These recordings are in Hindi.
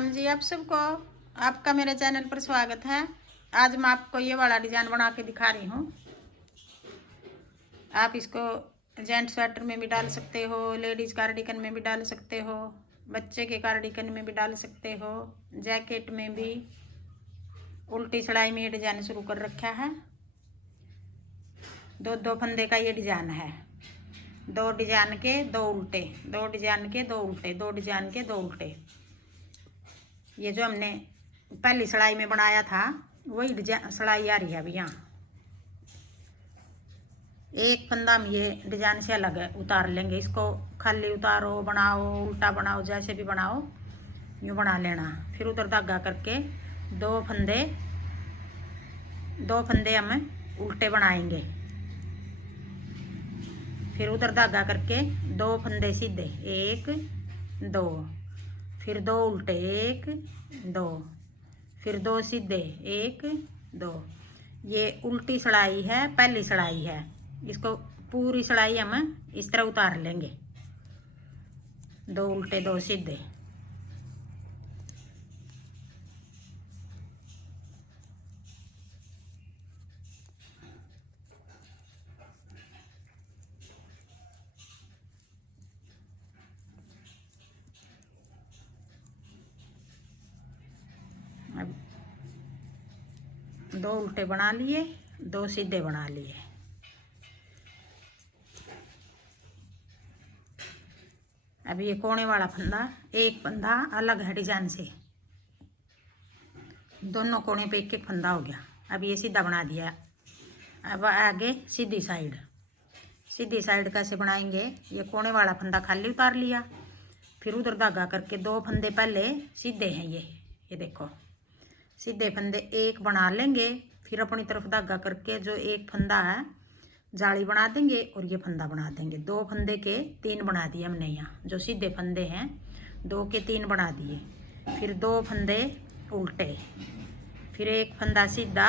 राम जी आप सबको। आपका मेरे चैनल पर स्वागत है। आज मैं आपको ये वाला डिजाइन बना के दिखा रही हूँ। आप इसको जेंट स्वेटर में भी डाल सकते हो, लेडीज कार्डिगन में भी डाल सकते हो, बच्चे के कार्डिगन में भी डाल सकते हो, जैकेट में भी। उल्टी सिलाई में ये डिजाइन शुरू कर रखा है। दो दो फंदे का ये डिजाइन है। दो डिजाइन के दो उल्टे, दो डिजाइन के दो उल्टे, दो डिजाइन के दो उल्टे। ये जो हमने पहली सिलाई में बनाया था वही डिजाइन सिलाई आ रही है अभी। यहाँ एक फंदा में ये डिजाइन से अलग है, उतार लेंगे इसको। खाली उतारो, बनाओ, उल्टा बनाओ, जैसे भी बनाओ यूँ बना लेना। फिर उधर धागा करके दो फंदे हम उल्टे बनाएंगे। फिर उधर धागा करके दो फंदे सीधे, एक दो, फिर दो उल्टे, एक दो, फिर दो सीधे, एक दो। ये उल्टी सिलाई है, पहली सिलाई है। इसको पूरी सिलाई हम इस तरह उतार लेंगे। दो उल्टे दो सीधे। अब दो उल्टे बना लिए, दो सीधे बना लिए। अब ये कोने वाला फंदा, एक फंदा अलग है डिजाइन से। दोनों कोने पे एक एक फंदा हो गया। अब ये सीधा बना दिया। अब आगे सीधी साइड। सीधी साइड कैसे बनाएंगे? ये कोने वाला फंदा खाली उतार लिया, फिर उधर धागा करके दो फंदे पहले सीधे हैं। ये देखो सीधे फंदे एक बना लेंगे। फिर अपनी तरफ धागा करके जो एक फंदा है जाली बना देंगे और ये फंदा बना देंगे। दो फंदे के तीन बना दिए हमने। यहाँ जो सीधे फंदे हैं दो के तीन बना दिए। फिर दो फंदे उल्टे, फिर एक फंदा सीधा,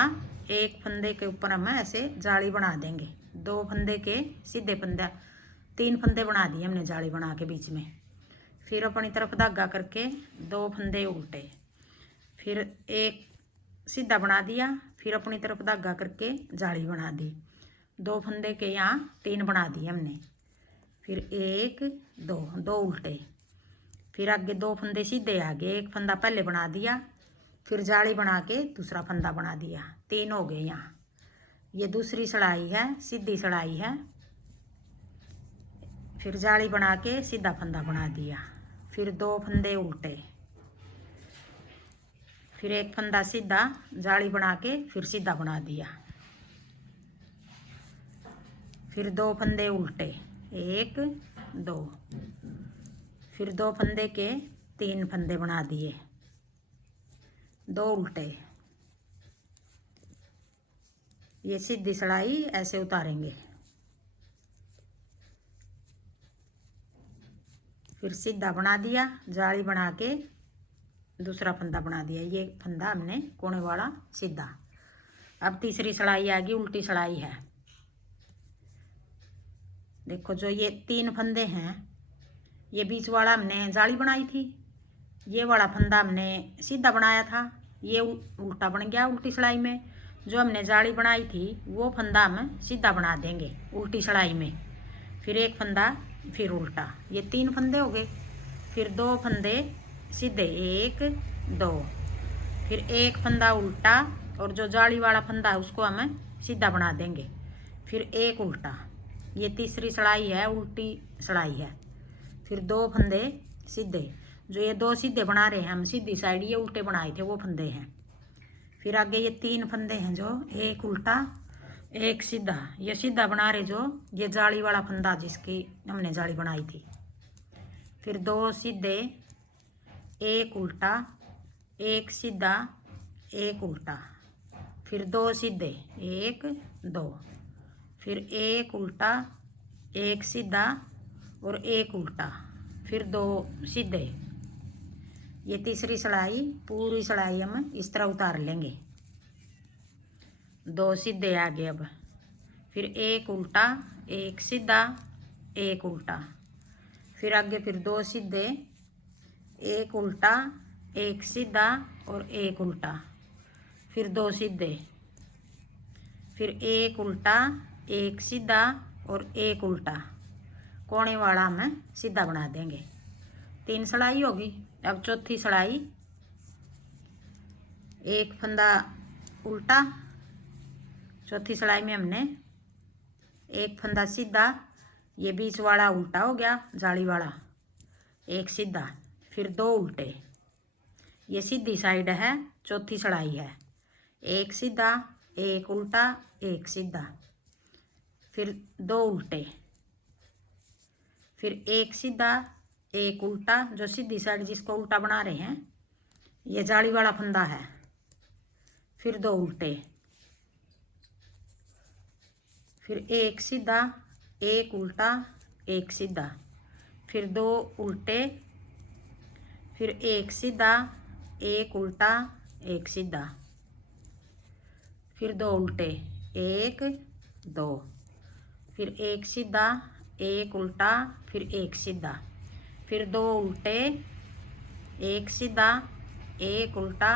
एक फंदे के ऊपर हम ऐसे जाली बना देंगे। दो फंदे के सीधे फंदा, तीन फंदे बना दिए हमने जाली बना के बीच में। फिर अपनी तरफ धागा करके दो फंदे उल्टे, फिर एक सीधा बना दिया, फिर अपनी तरफ धागा करके जाली बना दी। दो फंदे के यहाँ तीन बना दिए हमने। फिर एक दो, दो उल्टे, फिर आगे दो फंदे सीधे, आगे एक फंदा पहले बना दिया, फिर जाली बना के दूसरा फंदा बना दिया। तीन हो गए यहाँ। ये दूसरी सिलाई है, सीधी सिलाई है। फिर जाली बना के सीधा फंदा बना दिया, फिर दो फंदे उल्टे, फिर एक फंदा सीधा, जाली बना के फिर सीधा बना दिया। फिर दो फंदे उल्टे, एक दो, फिर दो फंदे के तीन फंदे बना दिए, दो उल्टे। ये सीधी सिलाई ऐसे उतारेंगे। फिर सीधा बना दिया, जाली बना के दूसरा फंदा बना दिया। ये फंदा हमने कोने वाला सीधा। अब तीसरी सिलाई आ गई, उल्टी सिलाई है। देखो जो ये तीन फंदे हैं, ये बीच वाला हमने जाली बनाई थी, ये वाला फंदा हमने सीधा बनाया था, ये उल्टा बन गया उल्टी सिलाई में। जो हमने जाली बनाई थी वो फंदा हम सीधा बना देंगे उल्टी सिलाई में। फिर एक फंदा, फिर उल्टा। ये तीन फंदे हो गए। फिर दो फंदे सीधे, एक दो, फिर एक फंदा उल्टा, और जो जाली वाला फंदा है उसको हम सीधा बना देंगे। फिर एक उल्टा। ये तीसरी सिलाई है, उल्टी सिलाई है। फिर दो फंदे सीधे। जो ये दो सीधे बना रहे हैं हम सीधी साइड, ये उल्टे बनाए थे वो फंदे हैं। फिर आगे ये तीन फंदे हैं, जो एक उल्टा एक सीधा। ये सीधा बना रहे जो ये जाली वाला फंदा जिसकी हमने जाली बनाई थी। फिर दो सीधे, एक उल्टा, एक सीधा, एक उल्टा, फिर दो सीधे, एक दो, फिर एक उल्टा, एक सीधा और एक उल्टा, फिर दो सीधे। ये तीसरी सिलाई, पूरी सिलाई हम इस तरह उतार लेंगे। दो सीधे आगे। अब फिर एक उल्टा, एक सीधा, एक उल्टा, फिर आगे फिर दो सीधे, एक उल्टा, एक सीधा और एक उल्टा, फिर दो सीधे, फिर एक उल्टा, एक सीधा और एक उल्टा, कोने वाला हम सीधा बना देंगे। 3 सड़ाई होगी। अब चौथी सड़ाई, एक फंदा उल्टा, चौथी सड़ाई में हमने एक फंदा सीधा, ये बीच वाला उल्टा हो गया जाली वाला, एक सीधा, फिर दो उल्टे, ये सीधी साइड है, चौथी सड़ाई है, एक सीधा, एक उल्टा, एक सीधा, फिर दो उल्टे, फिर एक सीधा, एक उल्टा, जो सीधी साइड जिसको उल्टा बना रहे हैं ये जाली वाला फंदा है, फिर दो उल्टे, फिर एक सीधा, एक उल्टा, एक सीधा, फिर दो उल्टे, फिर एक सीधा, एक उल्टा, एक सीधा, फिर दो उल्टे, एक दो, फिर एक सीधा, एक उल्टा, फिर एक सीधा, फिर दो उल्टे, एक सीधा, एक उल्टा,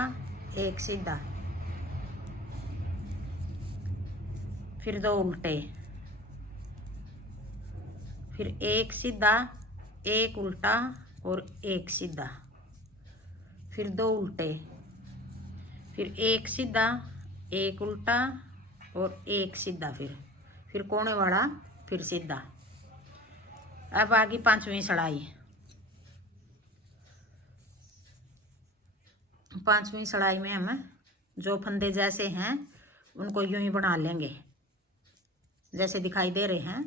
एक सीधा, फिर दो उल्टे, फिर एक सीधा, एक उल्टा और एक सीधा, फिर दो उल्टे, फिर एक सीधा, एक उल्टा और एक सीधा, फिर कोने वाला, फिर सीधा। अब आगे 5वीं सड़ाई। 5वीं सड़ाई में हम जो फंदे जैसे हैं उनको यूं ही बना लेंगे जैसे दिखाई दे रहे हैं।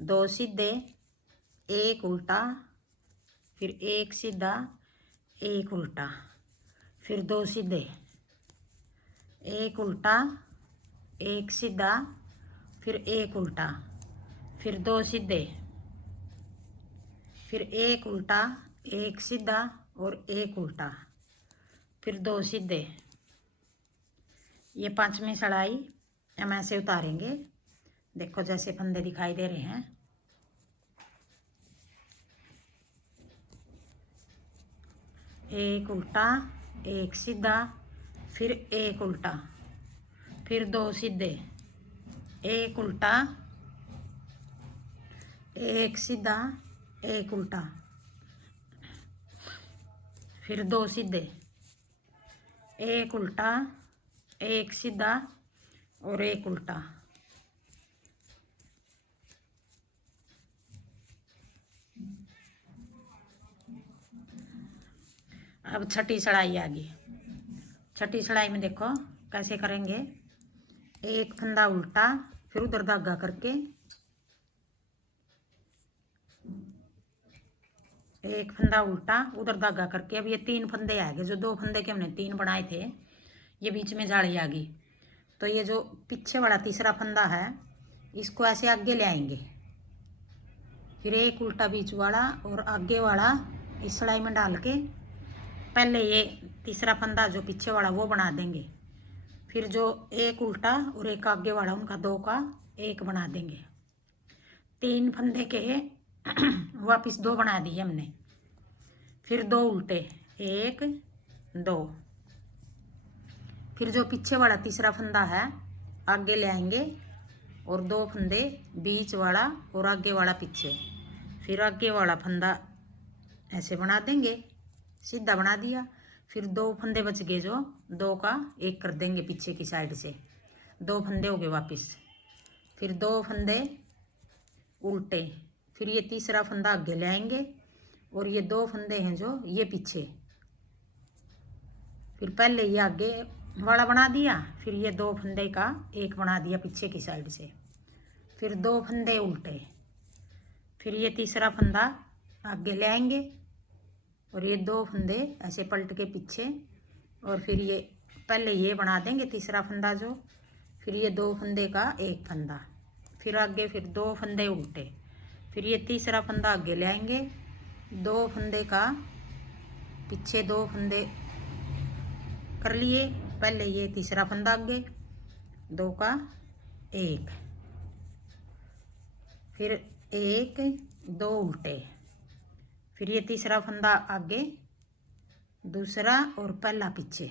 दो सीधे, एक उल्टा, फिर एक सीधा, एक उल्टा, फिर दो सीधे, एक उल्टा, एक सीधा, फिर एक उल्टा, फिर दो सीधे, फिर एक उल्टा, एक सीधा और एक उल्टा, फिर दो सीधे। ये 5वीं सड़ाई हम ऐसे उतारेंगे। देखो जैसे फंदे दिखाई दे रहे हैं। एक उल्टा, एक सीधा, फिर एक उल्टा, फिर दो सीधे, एक उल्टा, एक सीधा, एक उल्टा, फिर दो सीधे, एक उल्टा, एक सीधा और एक उल्टा। अब छठी सड़ाई आ गई। छठी सड़ाई में देखो कैसे करेंगे। एक फंदा उल्टा, फिर उधर धागा करके, एक फंदा उल्टा, उधर धागा करके। अब ये 3 फंदे आ गए। जो 2 फंदे के हमने 3 बनाए थे, ये बीच में जाली आ गई। तो ये जो पीछे वाला तीसरा फंदा है इसको ऐसे आगे ले आएंगे, फिर एक उल्टा बीच वाला और आगे वाला इस सड़ाई में डाल के पहले ये तीसरा फंदा जो पीछे वाला वो बना देंगे। फिर जो एक उल्टा और एक आगे वाला उनका 2 का 1 बना देंगे। 3 फंदे के वापिस 2 बना दिए हमने। फिर 2 उल्टे, 1 2, फिर जो पीछे वाला तीसरा फंदा है आगे ले आएंगे और 2 फंदे बीच वाला और आगे वाला पीछे। फिर आगे वाला फंदा ऐसे बना देंगे, सीधा बना दिया। फिर 2 फंदे बच गए जो 2 का 1 कर देंगे पीछे की साइड से। 2 फंदे हो गए वापिस। फिर 2 फंदे उल्टे, फिर ये तीसरा फंदा आगे ले आएंगे और ये 2 फंदे हैं जो ये पीछे। फिर पहले ये आगे वाला बना दिया, फिर ये 2 फंदे का 1 बना दिया पीछे की साइड से। फिर 2 फंदे उल्टे, फिर ये तीसरा फंदा आगे ले आएंगे और ये 2 फंदे ऐसे पलट के पीछे। और फिर ये पहले ये बना देंगे तीसरा फंदा जो, फिर ये 2 फंदे का 1 फंदा, फिर आगे फिर 2 फंदे उल्टे, फिर ये तीसरा फंदा आगे ले आएंगे, 2 फंदे का पीछे 2 फंदे कर लिए। पहले ये तीसरा फंदा आगे, 2 का 1, फिर 1 2 उल्टे, फिर ये तीसरा फंदा आगे, दूसरा और पहला पीछे,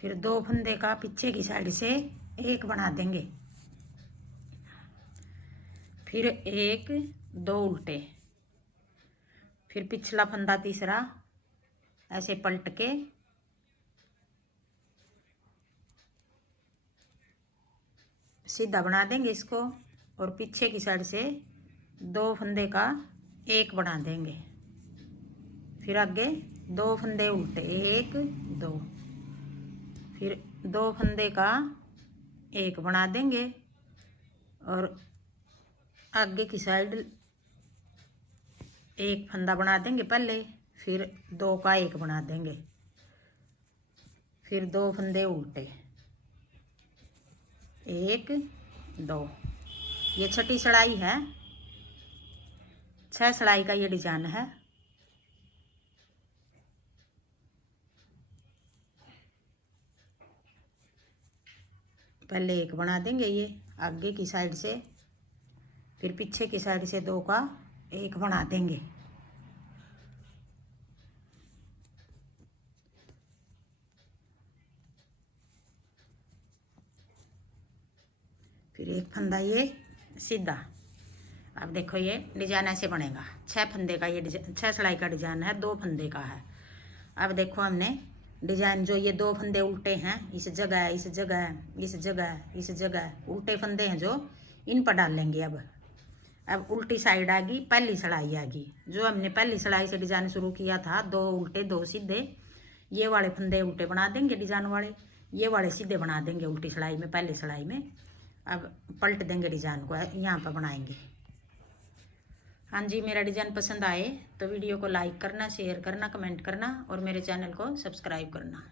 फिर 2 फंदे का पीछे की साइड से एक बना देंगे, फिर 1 2 उल्टे, फिर पिछला फंदा तीसरा ऐसे पलट के सीधा बना देंगे इसको, और पीछे की साइड से 2 फंदे का एक बना देंगे, फिर आगे 2 फंदे उल्टे 1 2, फिर 2 फंदे का एक बना देंगे, और आगे की साइड एक फंदा बना देंगे पहले, फिर 2 का एक बना देंगे, फिर 2 फंदे उल्टे 1 2। ये छठी सिलाई है, 6 सिलाई का ये डिजाइन है। पहले एक बना देंगे ये आगे की साइड से, फिर पीछे की साइड से 2 का एक बना देंगे, फिर एक फंदा ये सीधा। अब देखो ये डिजाइन ऐसे बनेगा, 6 फंदे का ये डिजाइन, 6 सिलाई का डिजाइन है, 2 फंदे का है। अब देखो हमने डिजाइन जो ये 2 फंदे उल्टे हैं, इस जगह इस जगह इस जगह इस जगह उल्टे फंदे हैं जो इन पर डाल लेंगे। अब उल्टी साइड आ गई, पहली सिलाई आ गई, जो हमने पहली सिलाई से डिजाइन शुरू किया था, 2 उल्टे 2 सीधे, ये वाले फंदे उल्टे बना देंगे डिजाइन वाले, ये वाले सीधे बना देंगे उल्टी सिलाई में, पहली सिलाई में। अब पलट देंगे डिजाइन को, यहाँ पर बनाएंगे। हाँ जी, मेरा डिजाइन पसंद आए तो वीडियो को लाइक करना, शेयर करना, कमेंट करना और मेरे चैनल को सब्सक्राइब करना।